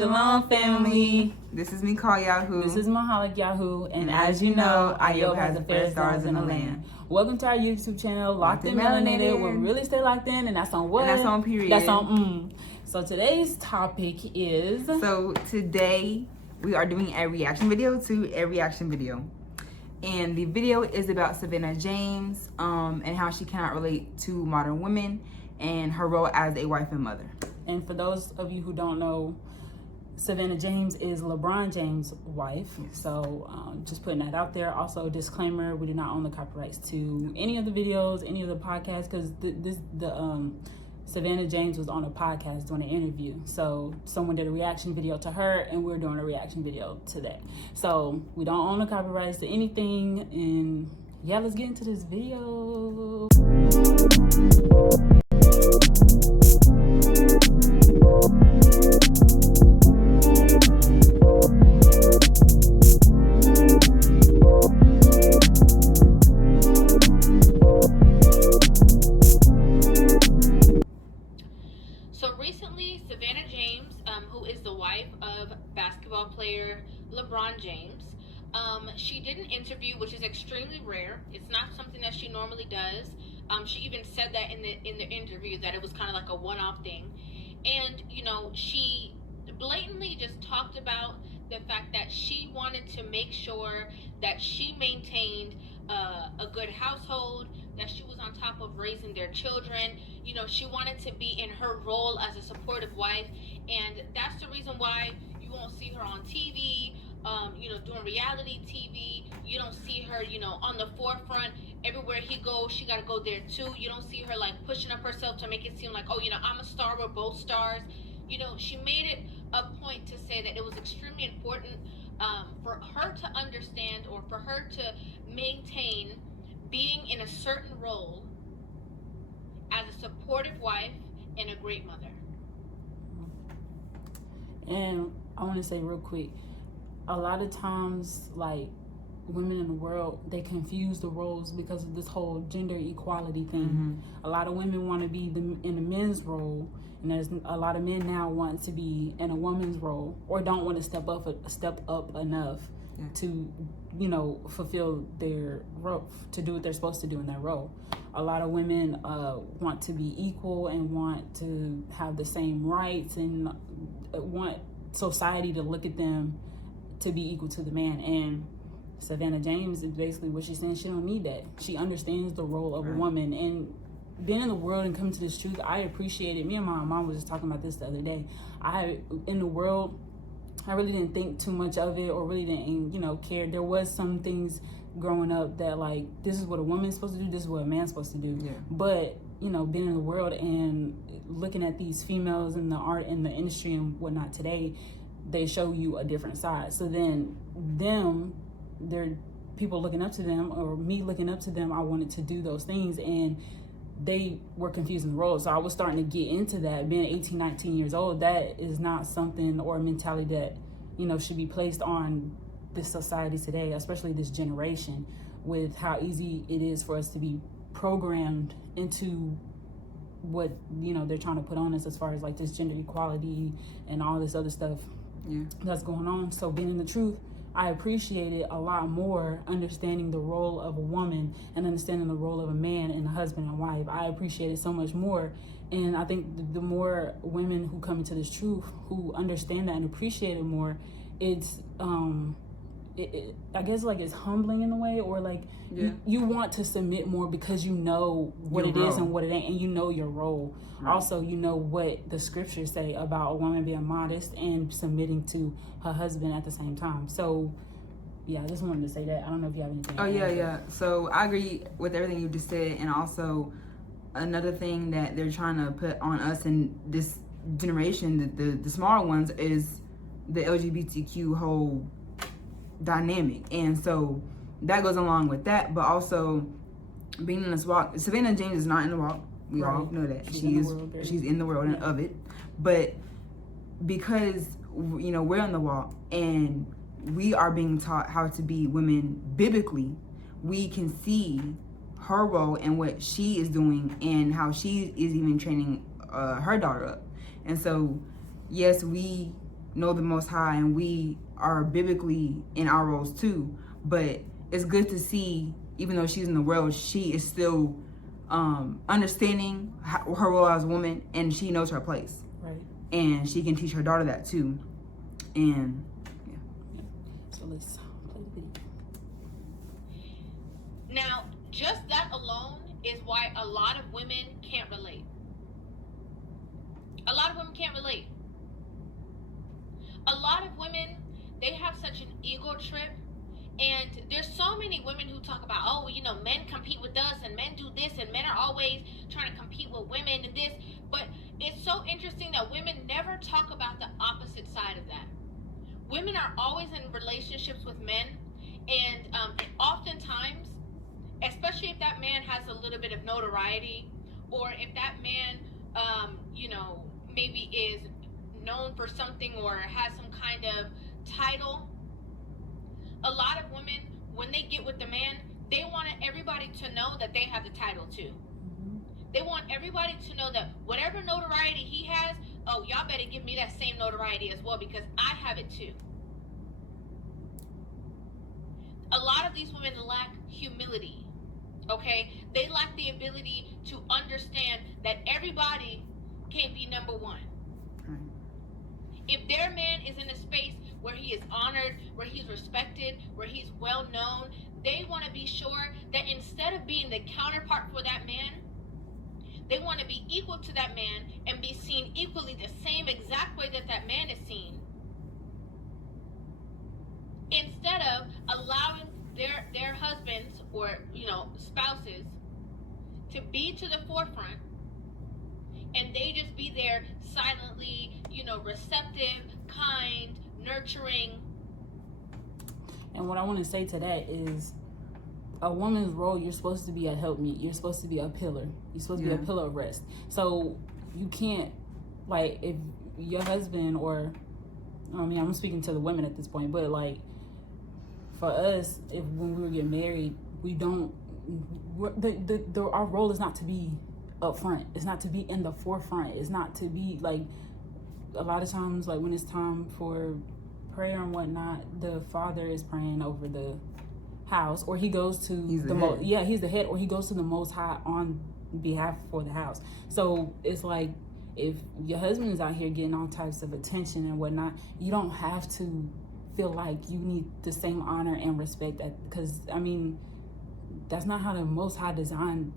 Shalom, family. This is Mykal Yahu. This is Mahalak Yahu. And as you know, Yahuah has the fairest stars in the land. Welcome to our YouTube channel, Locked and Melanated. We'll really stay locked in, and that's on what? And that's on period. That's on So today's topic is... So today, we are doing a reaction video to a reaction video. And the video is about Savannah James and how she cannot relate to modern women and her role as a wife and mother. And for those of you who don't know, Savannah James is LeBron James' wife. Yes. So just putting that out there. Also, disclaimer, we do not own the copyrights to any of the videos, any of the podcasts, because Savannah James was on a podcast doing an interview. So someone did a reaction video to her, and we're doing a reaction video today. So we don't own the copyrights to anything. And yeah, let's get into this video. So recently, Savannah James, who is the wife of basketball player LeBron James, she did an interview, which is extremely rare. It's not something that she normally does. She even said that in the interview that it was kind of like a one-off thing. And, you know, she blatantly just talked about the fact that she wanted to make sure that she maintained a good household, that she was on top of raising their children. You know, she wanted to be in her role as a supportive wife, and that's the reason why you won't see her on TV, you know, doing reality TV. You don't see her, you know, on the forefront. Everywhere he goes, she got to go there too. You don't see her like pushing up herself to make it seem like, oh, you know, I'm a star, we're both stars. You know, she made it a point to say that it was extremely important for her to understand, or for her to maintain being in a certain role as a supportive wife and a great mother. And I want to say real quick, a lot of times, like, women in the world, they confuse the roles because of this whole gender equality thing. A lot of women want to be in the men's role, and there's a lot of men now want to be in a woman's role, or don't want to step up enough to, you know, fulfill their role, to do what they're supposed to do in their role. A lot of women want to be equal and want to have the same rights, and want society to look at them to be equal to the man. And Savannah James is basically what she's saying. She don't need that. She understands the role of a woman, and being in the world and coming to this truth, I appreciate it. Me and my mom was just talking about this the other day. In the world, I really didn't think too much of it, or really didn't, you know, care. There was some things growing up that, like, this is what a woman's supposed to do, this is what a man's supposed to do. But, you know, being in the world and looking at these females in the art and the industry and whatnot today, they show you a different side. So then they're people looking up to them, or me looking up to them, I wanted to do those things, and they were confusing the roles. So I was starting to get into that. Being 18, 19 years old, that is not something or a mentality that, you know, should be placed on this society today, especially this generation, with how easy it is for us to be programmed into what, you know, they're trying to put on us as far as like this gender equality and all this other stuff that's going on. So being in the truth, I appreciate it a lot more, understanding the role of a woman and understanding the role of a man and a husband and wife. I appreciate it so much more. And I think the more women who come into this truth, who understand that and appreciate it more, it's I guess, like, it's humbling in a way, or like you want to submit more because you know what it is and what it ain't, and you know your role. Also, you know what the scriptures say about a woman being modest and submitting to her husband at the same time. So yeah, I just wanted to say that. I don't know if you have anything. Oh yeah. So I agree with everything you just said, and also another thing that they're trying to put on us in this generation, the smaller ones, is the LGBTQ whole dynamic. And so that goes along with that, but also being in this walk. Savannah James is not in the walk. We all know that. She's in the world and of it. But because, you know, we're in the walk and we are being taught how to be women biblically, we can see her role and what she is doing and how she is even training her daughter up. And so yes, we know the Most High, and we are biblically in our roles too. But it's good to see, even though she's in the world, she is still understanding her role as a woman, and she knows her place. Right. And she can teach her daughter that too. And so let's play the video. Now, just that alone is why a lot of women can't relate. A lot of women can't relate. A lot of women, they have such an ego trip. And there's so many women who talk about, oh, you know, men compete with us and men do this and men are always trying to compete with women and this. But it's so interesting that women never talk about the opposite side of that. Women are always in relationships with men, and oftentimes, especially if that man has a little bit of notoriety, or if that man, you know, maybe is known for something or has some kind of title. A lot of women, when they get with the man, they want everybody to know that they have the title too. They want everybody to know that whatever notoriety he has, oh, y'all better give me that same notoriety as well, because I have it too. A lot of these women lack humility, okay? They lack the ability to understand that everybody can't be number one. If their man is in a space where he is honored, where he's respected, where he's well known, they want to be sure that instead of being the counterpart for that man, they want to be equal to that man and be seen equally the same exact way that that man is seen. Instead of allowing their husbands or, you know, spouses to be to the forefront, and they just be there silently, you know, receptive, kind, nurturing. And what I want to say to that is, a woman's role, you're supposed to be a helpmeet. You're supposed to be a pillar. You're supposed to be a pillar of rest. So you can't, like, if your husband or, I mean, I'm speaking to the women at this point, but like, for us, if when we were getting married, we don't, our role is not to be up front. It's not to be in the forefront. It's not to be like, a lot of times, like when it's time for prayer and whatnot, the father is praying over the house, or he goes to he's the head, or he goes to the Most High on behalf for the house. So it's like, if your husband is out here getting all types of attention and whatnot, you don't have to feel like you need the same honor and respect, that because I mean, that's not how the Most High designed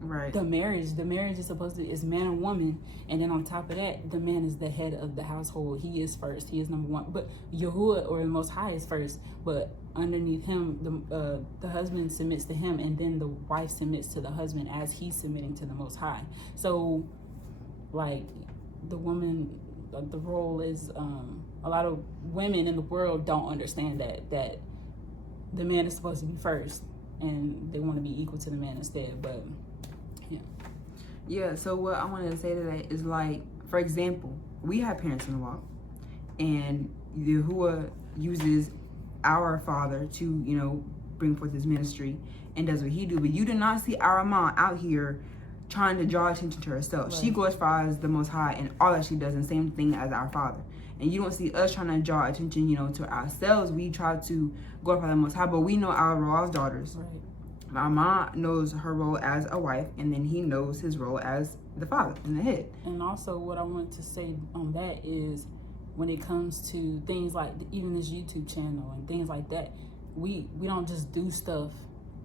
the marriage. The marriage is supposed to is man and woman, and then on top of that, the man is the head of the household. He is first. He is number one. But Yahuah, or the Most High, is first. But underneath him, the husband submits to him, and then the wife submits to the husband as he's submitting to the Most High. So, like, the woman, the role is a lot of women in the world don't understand that the man is supposed to be first, and they want to be equal to the man instead. But yeah, so what I wanted to say to that is, like, for example, we have parents in the walk, and Yahuah uses our father to, you know, bring forth his ministry and does what he do. But you do not see our mom out here trying to draw attention to herself. She glorifies the Most High and all that she does, and same thing as our father. And you don't see us trying to draw attention, you know, to ourselves. We try to glorify the Most High, but we know our role as daughters. My mom knows her role as a wife, and then he knows his role as the father and the head. And also, what I want to say on that is, when it comes to things like even this YouTube channel and things like that, we don't just do stuff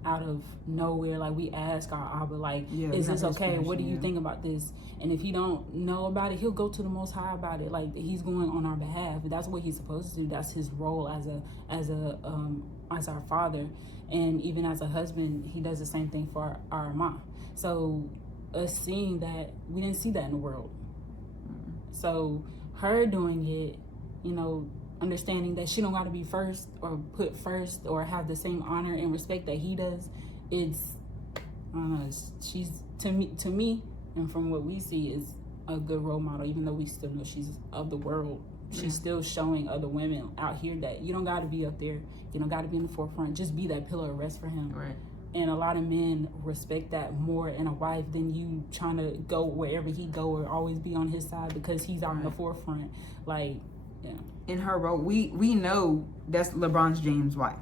out of nowhere. Like, we ask our Abba, like, is this okay? What do you think about this? And if he don't know about it, he'll go to the Most High about it. Like, he's going on our behalf. That's what he's supposed to do. That's his role as our father. And even as a husband, he does the same thing for our mom. So us seeing that, we didn't see that in the world. So her doing it, you know, understanding that she don't got to be first or put first or have the same honor and respect that he does, it's, I don't know, she's, to me, and from what we see, is a good role model, even though we still know she's of the world. She's still showing other women out here that you don't got to be up there. You don't got to be in the forefront. Just be that pillar of rest for him. And a lot of men respect that more in a wife than you trying to go wherever he go or always be on his side because he's out in the forefront. Like, in her role. We know that's LeBron James' wife.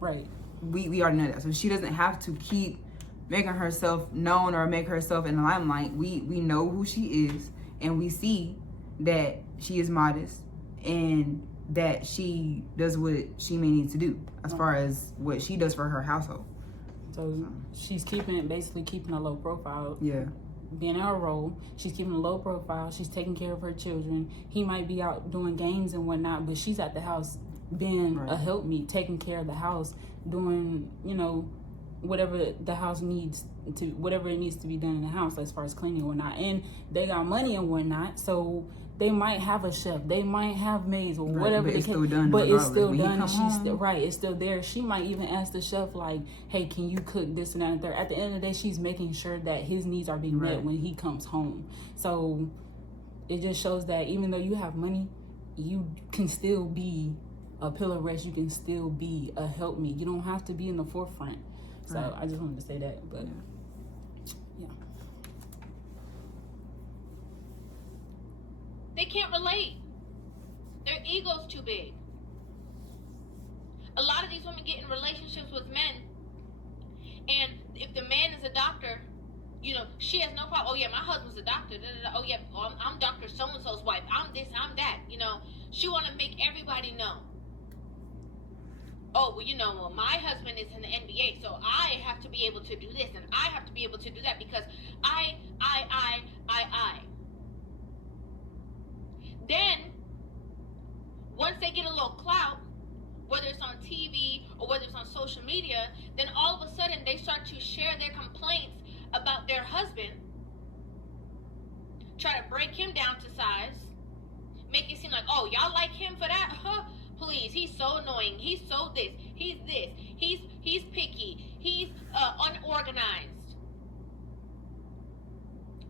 Right. We already know that. So she doesn't have to keep making herself known or make herself in the limelight. We know who she is, and we see that she is modest and that she does what she may need to do as far as what she does for her household. So she's basically keeping a low profile. Yeah. Being in her role, she's keeping a low profile. She's taking care of her children. He might be out doing games and whatnot, but she's at the house being a helpmeet, taking care of the house, doing, you know, whatever the house needs to, whatever it needs to be done in the house as far as cleaning and whatnot. And they got money and whatnot, so they might have a chef, they might have maids or whatever. But it's still done. But it's still when done, and she's still it's still there. She might even ask the chef, like, "Hey, can you cook this and that and third?" At the end of the day, she's making sure that his needs are being met when he comes home. So it just shows that even though you have money, you can still be a pillar rest. You can still be a helpmeet. You don't have to be in the forefront. So I just wanted to say that, but yeah. They can't relate. Their ego's too big. A lot of these women get in relationships with men, and if the man is a doctor, you know, she has no problem. Oh yeah, my husband's a doctor. Da, da, da. Oh yeah, I'm Dr. So-and-so's wife. I'm this, I'm that. You know, she want to make everybody know. Oh, well, you know, well, my husband is in the NBA, so I have to be able to do this, and I have to be able to do that because I. Then, once they get a little clout, whether it's on TV or whether it's on social media, then all of a sudden they start to share their complaints about their husband, try to break him down to size, make it seem like, oh, y'all like him for that? Huh? Please, he's so annoying. He's so this. He's this. He's picky. He's unorganized.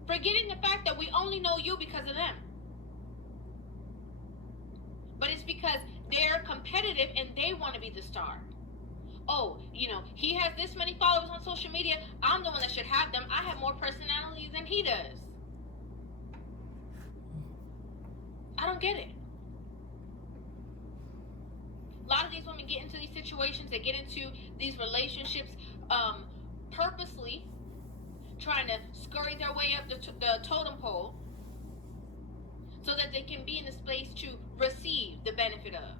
Forgetting the fact that we only know you because of them. But it's because they're competitive and they want to be the star. Oh, you know, he has this many followers on social media. I'm the one that should have them. I have more personalities than he does. I don't get it. A lot of these women get into these situations, they get into these relationships purposely trying to scurry their way up the totem pole so that they can be in this place to receive the benefit of.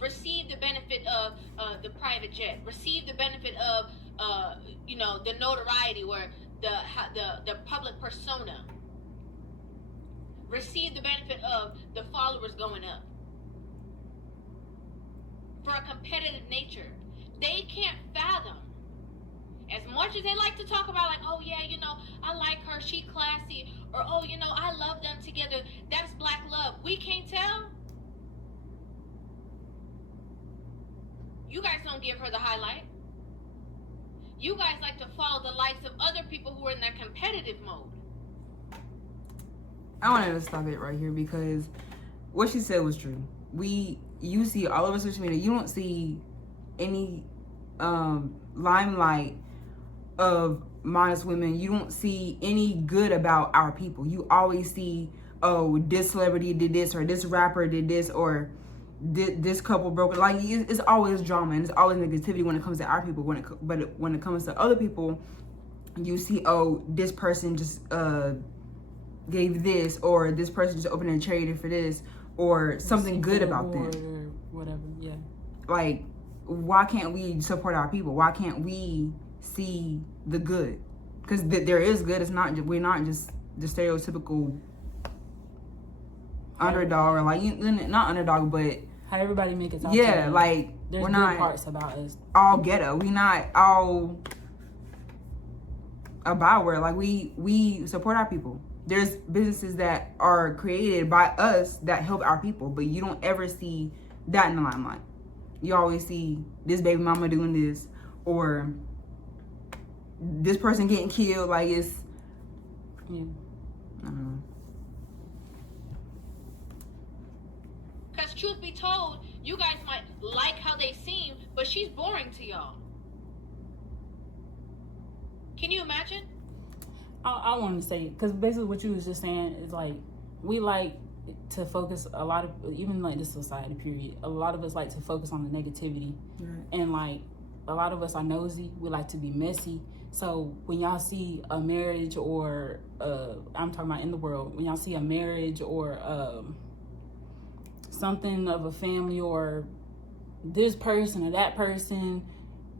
Receive the benefit of the private jet. Receive the benefit of, you know, the notoriety or the public persona. Receive the benefit of the followers going up. For a competitive nature. They can't fathom. As much as they like to talk about, like, oh yeah, you know, I like her, she classy, or oh, you know, I love them together, that's black love. We can't tell. You guys don't give her the highlight. You guys like to follow the likes of other people who are in that competitive mode. I wanted to stop it right here because what she said was true. You see all over social media, you don't see any limelight of modest women. You don't see any good about our people. You always see, oh, this celebrity did this, or this rapper did this, or this couple broke it. Like, it's always drama and it's always negativity when it comes to our people. But when it comes to other people, you see, oh, this person just gave this, or this person just opened a charity for this, or something good about them. Or whatever, yeah. Like, why can't we support our people? Why can't we see the good? Because there is good. It's not. We're not just the stereotypical underdog, or like, not underdog, but how everybody make it. Yeah, like there's we're good not parts about us. All ghetto. We not all a byword. Like we support our people. There's businesses that are created by us that help our people, but you don't ever see that in the limelight. You always see this baby mama doing this, or this person getting killed. Like, it's, yeah. I don't know. Because truth be told, you guys might like how they seem, but she's boring to y'all. Can you imagine? I want to say, because basically what you was just saying is like, we like to focus a lot of, even like the society period, a lot of us like to focus on the negativity. Right. And like a lot of us are nosy, we like to be messy. So when y'all see a marriage or I'm talking about in the world, when y'all see a marriage or something of a family or this person or that person,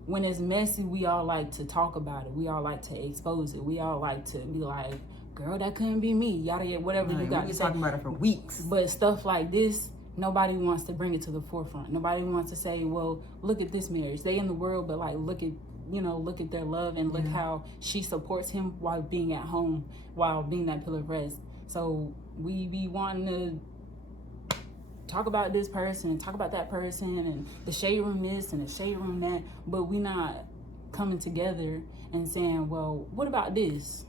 when it's messy, we all like to talk about it, we all like to expose it, we all like to be like, girl, that couldn't be me, yada yada, whatever you got to say. Talking about it for weeks. But stuff like this, nobody wants to bring it to the forefront. Nobody wants to say, well, look at this marriage. They in the world, but like look at their love and look how she supports him while being at home, while being that pillar of rest. So we be wanting to talk about this person and talk about that person and the shade room this and the shade room that, but we not coming together and saying, well, what about this?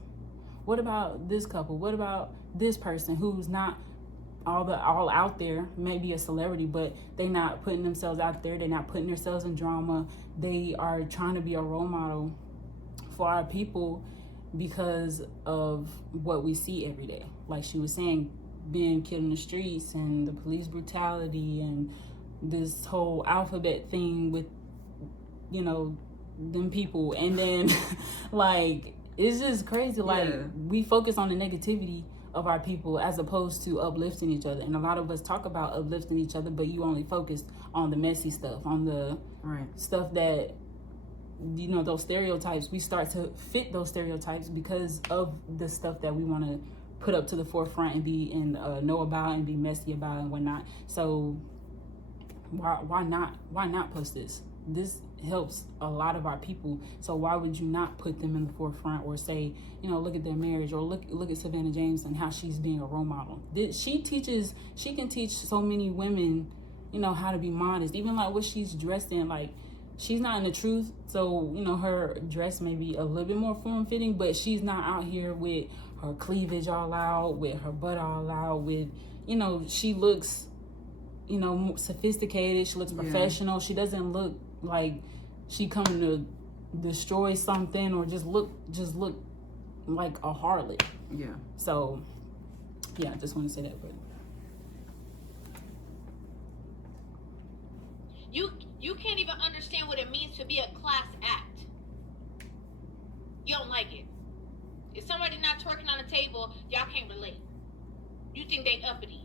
What about this couple? What about this person who's not all out there, maybe a celebrity, but they not putting themselves out there, they're not putting themselves in drama, they are trying to be a role model for our people because of what we see every day. Like she was saying, being killed in the streets and the police brutality and this whole alphabet thing with, them people. And then like, it's just crazy. Like we focus on the negativity of our people as opposed to uplifting each other. And a lot of us talk about uplifting each other, but you only focus on the messy stuff, on the stuff that, those stereotypes. We start to fit those stereotypes because of the stuff that we want to put up to the forefront and be and know about and be messy about and whatnot. So why not post this? This helps a lot of our people. So why would you not put them in the forefront or say, look at their marriage, or look at Savannah James and how she's being a role model. She can teach so many women, how to be modest. Even like what she's dressed in, like she's not in the truth. So, her dress may be a little bit more form-fitting, but she's not out here with her cleavage all out, with her butt all out, with, she looks, sophisticated. She looks professional. She doesn't look like she coming to destroy something or just look like a harlot. Yeah. So, yeah, I just want to say that. But you can't even understand what it means to be a class act. You don't like it. If somebody not twerking on the table, y'all can't relate. You think they uppity.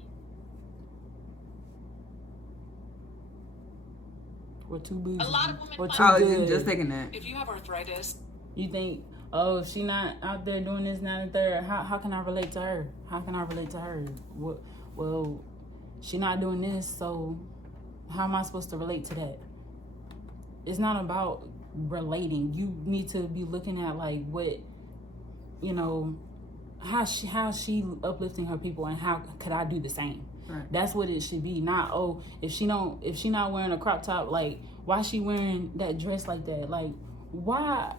We're too bougie. A lot of women We're find- too good. Just thinking that. If you have arthritis, You think, oh, she not out there doing this, not and third. How can I relate to her? How can I relate to her? Well, she not doing this, so how am I supposed to relate to that? It's not about relating. You need to be looking at like what, how she uplifting her people and how could I do the same? Right. That's what it should be. Not, oh, if she not wearing a crop top, like why she wearing that dress like that? Like why?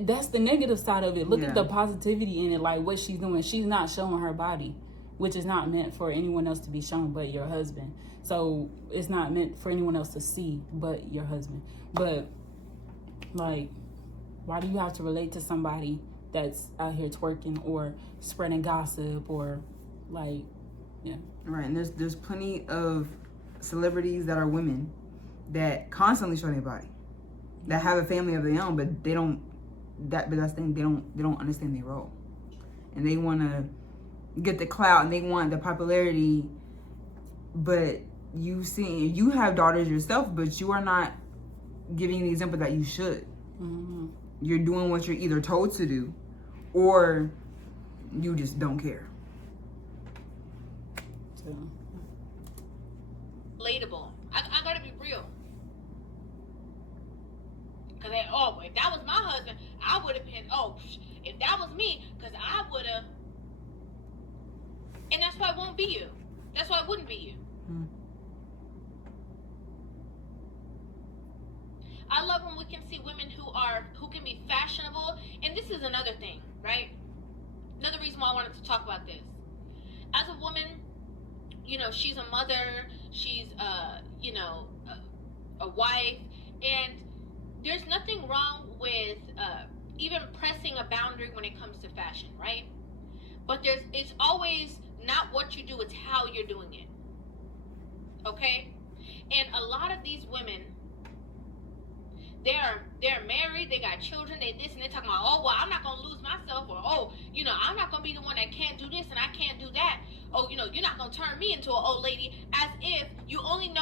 That's the negative side of it. Look at the positivity in it, like what she's doing. She's not showing her body, which is not meant for anyone else to be shown but your husband. So it's not meant for anyone else to see but your husband. But like, why do you have to relate to somebody that's out here twerking or spreading gossip or like, yeah. Right, and there's plenty of celebrities that are women that constantly show their body, that have a family of their own, but they don't. But that's the thing, they don't understand their role, and they want to get the clout and they want the popularity. But you have daughters yourself, but you are not giving the example that you should. Mm-hmm. You're doing what you're either told to do, or you just don't care. So. Relatable. I gotta be real. Cause if that was my husband, I would have been. If that was me, cause I would have. And that's why it won't be you. That's why it wouldn't be you. Hmm. I love when we can see women who can be fashionable, and this is another thing, right? Another reason why I wanted to talk about this. As a woman, she's a mother, she's a wife, and there's nothing wrong with even pressing a boundary when it comes to fashion, right? But it's always not what you do, it's how you're doing it. Okay? And a lot of these women, they're married, they got children, they this, and they're talking about, oh, well, I'm not gonna lose myself, or oh, you know, I'm not gonna be the one that can't do this and I can't do that. Oh, you know, you're not gonna turn me into an old lady, as if you only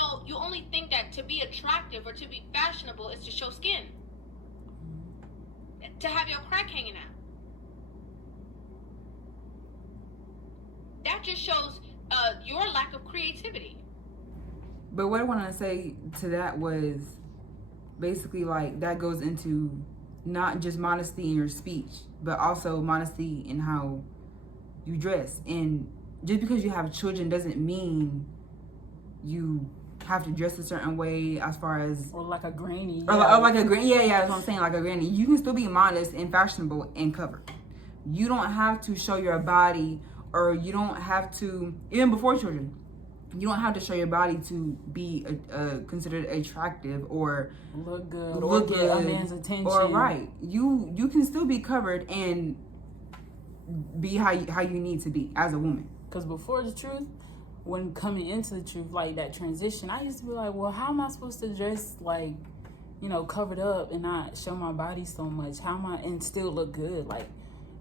think that to be attractive or to be fashionable is to show skin, to have your crack hanging out. That just shows your lack of creativity. But what I want to say to that was basically like that goes into not just modesty in your speech, but also modesty in how you dress. And just because you have children doesn't mean you have to dress a certain way, as far as or like a granny, or like a granny. Yeah, that's what I'm saying. Like a granny, you can still be modest and fashionable and covered. You don't have to show your body, or you don't have to, even before children, you don't have to show your body to be considered attractive or look good or get a man's attention. Or right, you can still be covered and be how you need to be as a woman. Because before the truth, when coming into the truth, like that transition, I used to be like, well, how am I supposed to dress like, you know, covered up and not show my body so much? How am I and still look good? Like,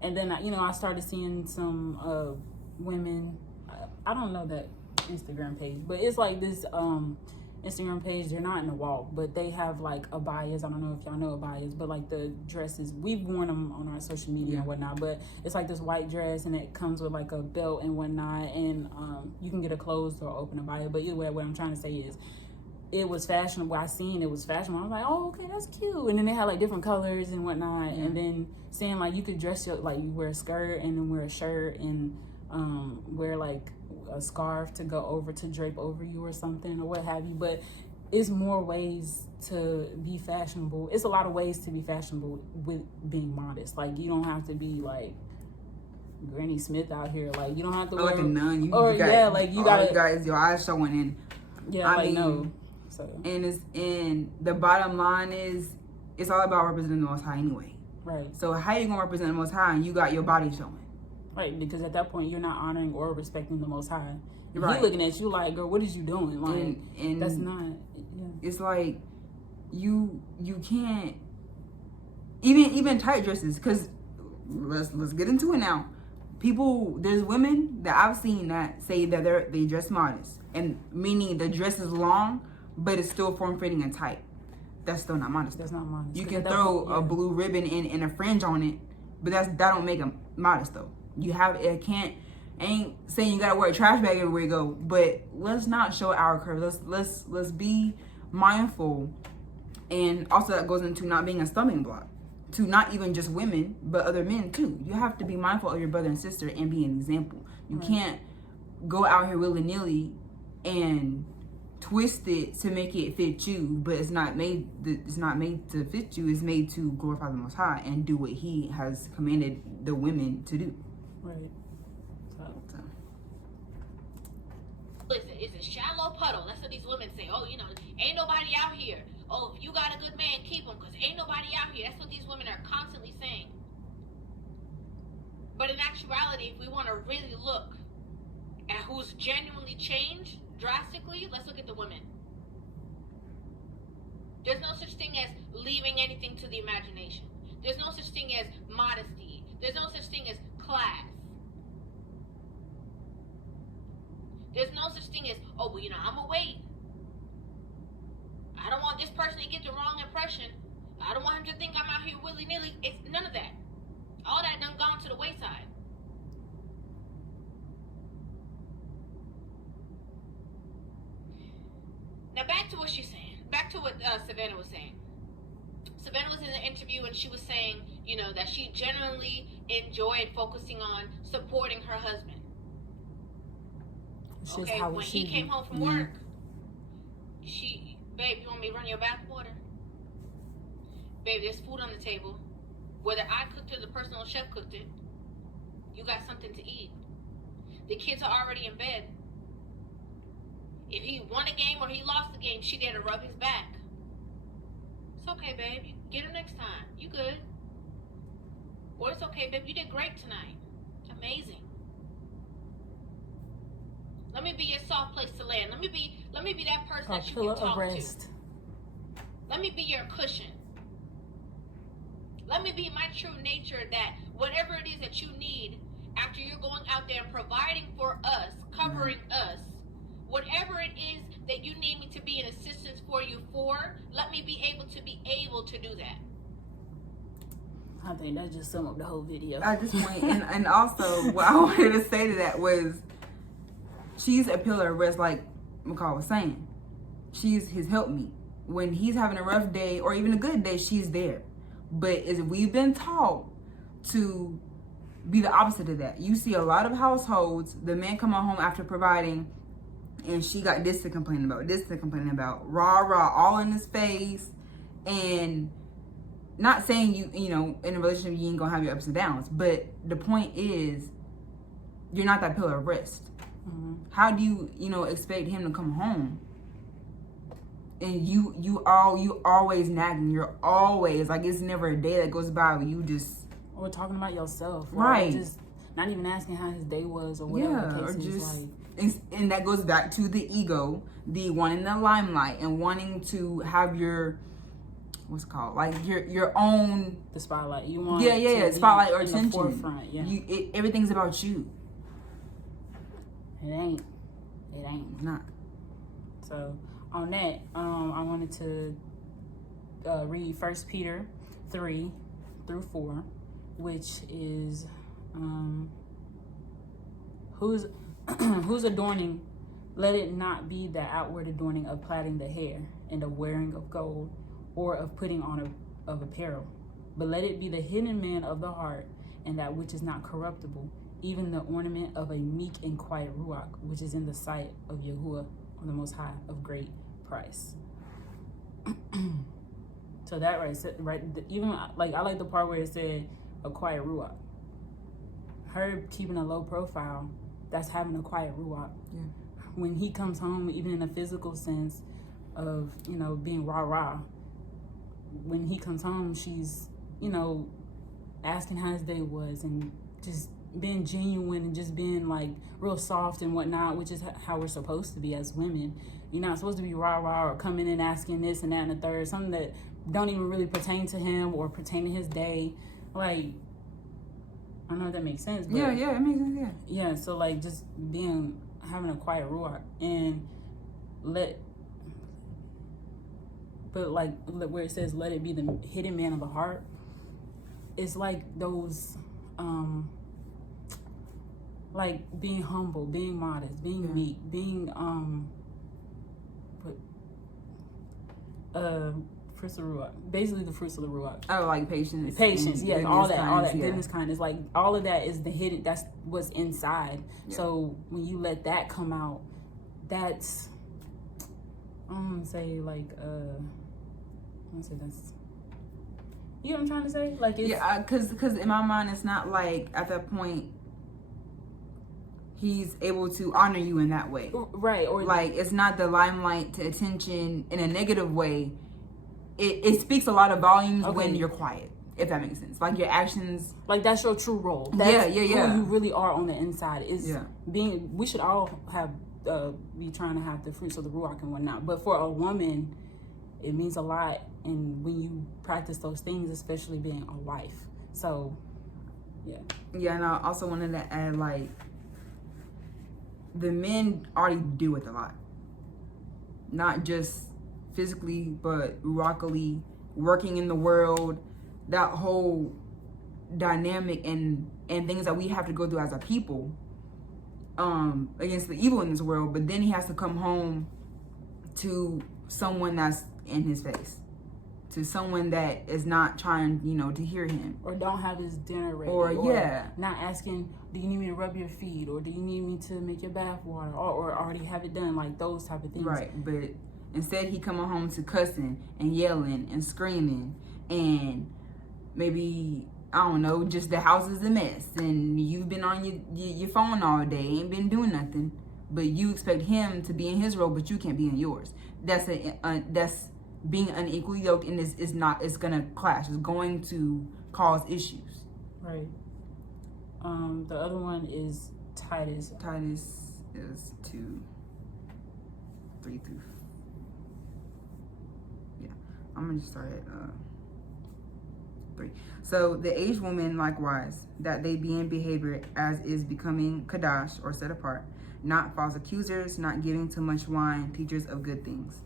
and then I started seeing some women. I don't know that Instagram page, but it's like this Instagram page. They're not in the walk, but they have like abayas. I don't know if y'all know abayas, but like the dresses, we've worn them on our social media and whatnot, but it's like this white dress and it comes with like a belt and whatnot, and you can get a closed or open abaya. But either way, what I'm trying to say is it was fashionable. I seen it was fashionable. I was like, oh, okay, that's cute. And then they had like different colors and whatnot, and then saying like you could dress like you wear a skirt and then wear a shirt and wear like a scarf to go over to drape over you or something or what have you. But it's more ways to be fashionable. It's a lot of ways to be fashionable with being modest. Like you don't have to be like Granny Smith out here. Like you don't have to or wear like a nun. You or got, like you all gotta you got is your eyes showing. And I mean, no. So and the bottom line is it's all about representing the Most High anyway. Right. So how you gonna represent the Most High and you got your body showing? Right, because at that point you're not honoring or respecting the Most High. Right. He looking at you like, girl, what is you doing? Like, and that's not. Yeah. It's like you can't even tight dresses. Because let's get into it now. There's women that I've seen that say that they dress modest, and meaning the dress is long, but it's still form fitting and tight. That's still not modest. That's not modest. You can throw a blue ribbon and a fringe on it, but that don't make them modest though. Ain't saying you gotta wear a trash bag everywhere you go, but let's not show our curves. Let's be mindful. And also that goes into not being a stumbling block to not even just women, but other men too. You have to be mindful of your brother and sister and be an example. You can't go out here willy-nilly and twist it to make it fit you, but it's not made to fit you. It's made to glorify the Most High and do what He has commanded the women to do. Right. Listen, it's a shallow puddle. That's what these women say. Oh, you know, ain't nobody out here. Oh, if you got a good man, keep him, because ain't nobody out here. That's what these women are constantly saying. But in actuality, if we want to really look at who's genuinely changed drastically, let's look at the women. There's no such thing as leaving anything to the imagination. There's no such thing as modesty. There's no such thing as class. There's no such thing as, oh, well, you know, I'm going to wait. I don't want this person to get the wrong impression. I don't want him to think I'm out here willy-nilly. It's none of that. All that done gone to the wayside. Now back to what she's saying. Back to what Savannah was saying. Savannah was in an interview and she was saying, you know, that she genuinely enjoyed focusing on supporting her husband. Okay, when he came home from work, babe, you want me to run your bath water? Babe, there's food on the table. Whether I cooked it or the personal chef cooked it, you got something to eat. The kids are already in bed. If he won a game or he lost the game, she there to rub his back. It's okay, babe. You get him next time. You good. Or it's okay, babe. You did great tonight. Amazing. Let me be your soft place to land. Let me be that person that you pillar can talk of rest. to. Let me be your cushion. Let me be my true nature, that whatever it is that you need after you're going out there and providing for us, covering us, whatever it is that you need me to be an assistance for you for, let me be able to do that. I think that just summed up the whole video. At this point, and also what I wanted to say to that was, she's a pillar of rest, like Mykal was saying. She's his helpmeet. When he's having a rough day or even a good day, she's there. But we've been taught to be the opposite of that. You see a lot of households, the man come home after providing, and she got this to complain about, rah, all in his face. And not saying you know, in a relationship you ain't gonna have your ups and downs, but the point is, you're not that pillar of rest. Mm-hmm. How do you expect him to come home and you always nagging? You're always like, it's never a day that goes by where you just, or talking about yourself, right? Or just not even asking how his day was or whatever the case is. Like, and that goes back to the ego, the wanting the limelight and wanting to have your, what's it called, like your own, the spotlight. You want spotlight or in attention. The forefront, yeah. Everything's about you. It ain't. Not. So on that, I wanted to read 1 Peter 3-4, which is whose adorning, let it not be the outward adorning of plaiting the hair and of wearing of gold or of putting on of apparel, but let it be the hidden man of the heart, and that which is not corruptible, even the ornament of a meek and quiet ruach, which is in the sight of Yahuah, on the Most High, of great price. So that right, even like, I like the part where it said a quiet ruach. Her keeping a low profile, that's having a quiet ruach. Yeah. When he comes home, even in a physical sense of, being rah-rah, when he comes home, she's, asking how his day was and just being genuine and just being like real soft and whatnot, which is how we're supposed to be as women. You're not supposed to be rah-rah or coming in asking this and that and the third, something that don't even really pertain to him or pertain to his day. Like, I don't know if that makes sense, but yeah, it makes sense. Yeah, so like just having a quiet ruach and where it says let it be the hidden man of the heart, it's like those like being humble, being modest, being meek, being fruits of the ruach, basically the fruits of the ruach. Oh, like patience, yes, all that, yeah. goodness, kindness, like all of that is the hidden. That's what's inside. Yeah. So when you let that come out, that's I'm gonna say that's. You know what I'm trying to say? Like, it's, because in my mind, it's not like at that point he's able to honor you in that way, right? Or like, it's not the limelight to attention in a negative way. It speaks a lot of volumes when you're quiet, if that makes sense. Like, your actions, like, that's your true role. That's who you really are on the inside. Is being. We should all be trying to have the fruits of the ruach and whatnot. But for a woman, it means a lot, and when you practice those things, especially being a wife. So, yeah. And I also wanted to add, like, the men already deal with a lot, not just physically, but ruachally, working in the world, that whole dynamic and things that we have to go through as a people, against the evil in this world. But then he has to come home to someone that's in his face, to someone that is not trying, to hear him, or don't have his dinner ready, or not asking, do you need me to rub your feet, or do you need me to make your bath water, or already have it done, like those type of things. Right. But instead he coming home to cussing and yelling and screaming, and maybe, I don't know, just the house is a mess and you've been on your phone all day, ain't been doing nothing, but you expect him to be in his role, but you can't be in yours. That's being unequally yoked, and it's gonna clash. It's going to cause issues. Right. The other one is Titus. Titus is 2, 3 through. Yeah, I'm gonna just start at 3. So the aged woman likewise, that they be in behavior as is becoming kadash, or set apart, not false accusers, not giving too much wine, teachers of good things,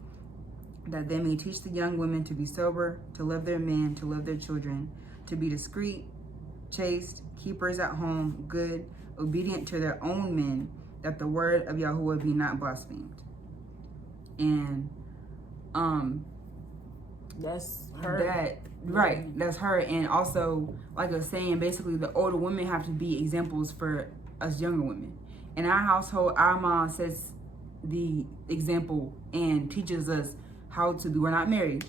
that they may teach the young women to be sober, to love their men, to love their children, to be discreet, chaste, keepers at home, good, obedient to their own men, that the word of Yahuah be not blasphemed. And that's her. That's her. And also, like I was saying, basically the older women have to be examples for us younger women. In our household, our mom sets the example and teaches us how to be, we're not married,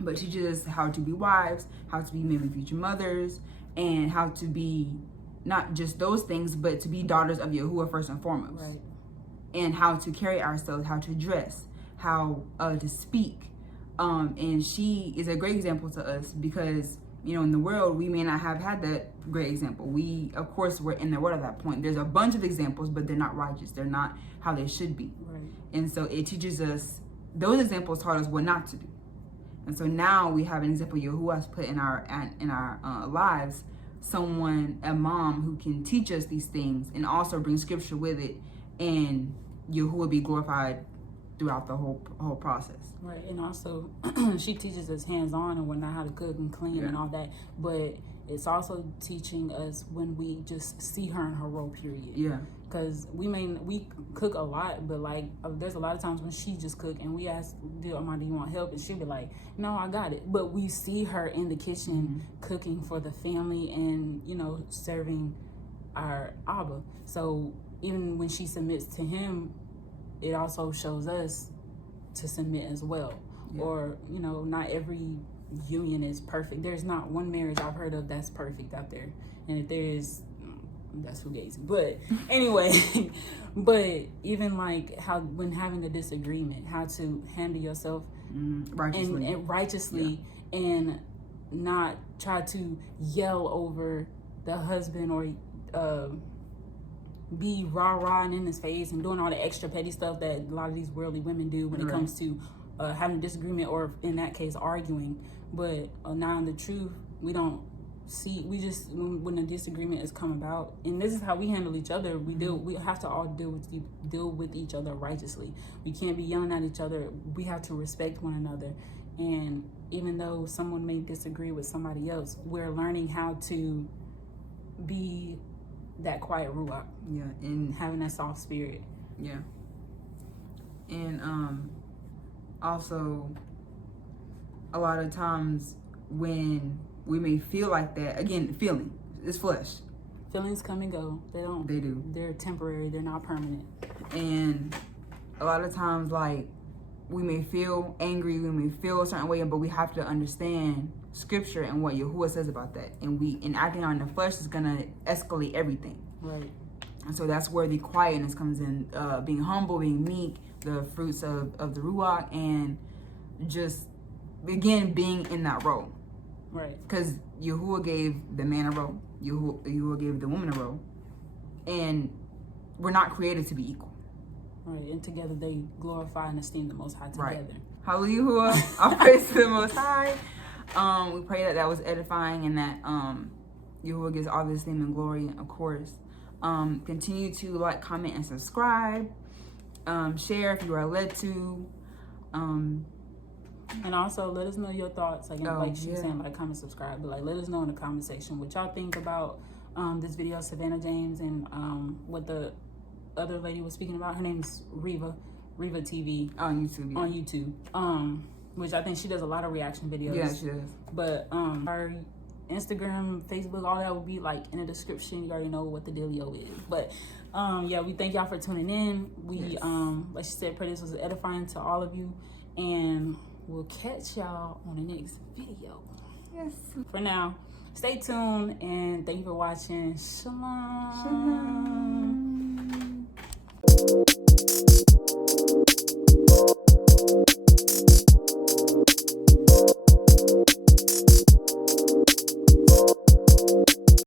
but teaches us how to be wives, how to be maybe future mothers, and how to be not just those things, but to be daughters of Yahuah first and foremost. Right. And how to carry ourselves, how to dress, how to speak. And she is a great example to us because, you know, in the world, we may not have had that great example. We, of course, were in the world at that point. There's a bunch of examples, but they're not righteous. They're not how they should be. Right. And so it teaches us, those examples taught us what not to do. And so now we have an example Yahuah has put in our lives, someone, a mom who can teach us these things and also bring scripture with it, and Yahuah be glorified throughout the whole process. Right. And also she teaches us hands-on and whatnot, how to cook and clean and all that, but it's also teaching us when we just see her in her role, period. Yeah. Because we cook a lot, but like there's a lot of times when she just cook and we ask, do you want help? And she'll be like, no, I got it. But we see her in the kitchen cooking for the family and, you know, serving our Abba. So even when she submits to him, it also shows us to submit as well. Yeah. Or, you know, not every union is perfect. There's not one marriage I've heard of that's perfect out there. And if there is, that's fugazi. But anyway, but even like how when having a disagreement, how to handle yourself righteously and not try to yell over the husband or be rah-rah and in his face and doing all the extra petty stuff that a lot of these worldly women do when it comes to having a disagreement, or in that case arguing. But now in the truth, we don't see, we just, when a disagreement has come about, and this is how we handle each other, we have to all deal with each other righteously. We can't be yelling at each other. We have to respect one another. And even though someone may disagree with somebody else, we're learning how to be that quiet ruach. Yeah. And having that soft spirit. Yeah. And also a lot of times when we may feel like that, again, feeling, it's flesh. Feelings come and go. They do. They're temporary. They're not permanent. And a lot of times, like, we may feel angry, we may feel a certain way, but we have to understand scripture and what Yahuah says about that. And acting on the flesh is gonna escalate everything. Right. And so that's where the quietness comes in, being humble, being meek, the fruits of the ruach, and just, again, being in that role. Right. Because Yahuah gave the man a role, Yahuah gave the woman a role, and we're not created to be equal. Right, and together they glorify and esteem the Most High together. Right. Hallelujah. All praise to the Most High. We pray that was edifying, and that Yahuah gives all the esteem and glory, of course. Continue to like, comment, and subscribe. Share if you are led to. And also let us know your thoughts. Like she was saying, like, comment, subscribe. But like, let us know in the comment section what y'all think about this video, Savannah James, and what the other lady was speaking about. Her name's Riva TV on YouTube. On YouTube. Which I think she does a lot of reaction videos. Yeah, she does. But her Instagram, Facebook, all that will be like in the description. You already know what the dealio is. But yeah, we thank y'all for tuning in. We like she said, pray this was edifying to all of you, and we'll catch y'all on the next video. Yes. For now, stay tuned, and thank you for watching. Shalom. Shalom.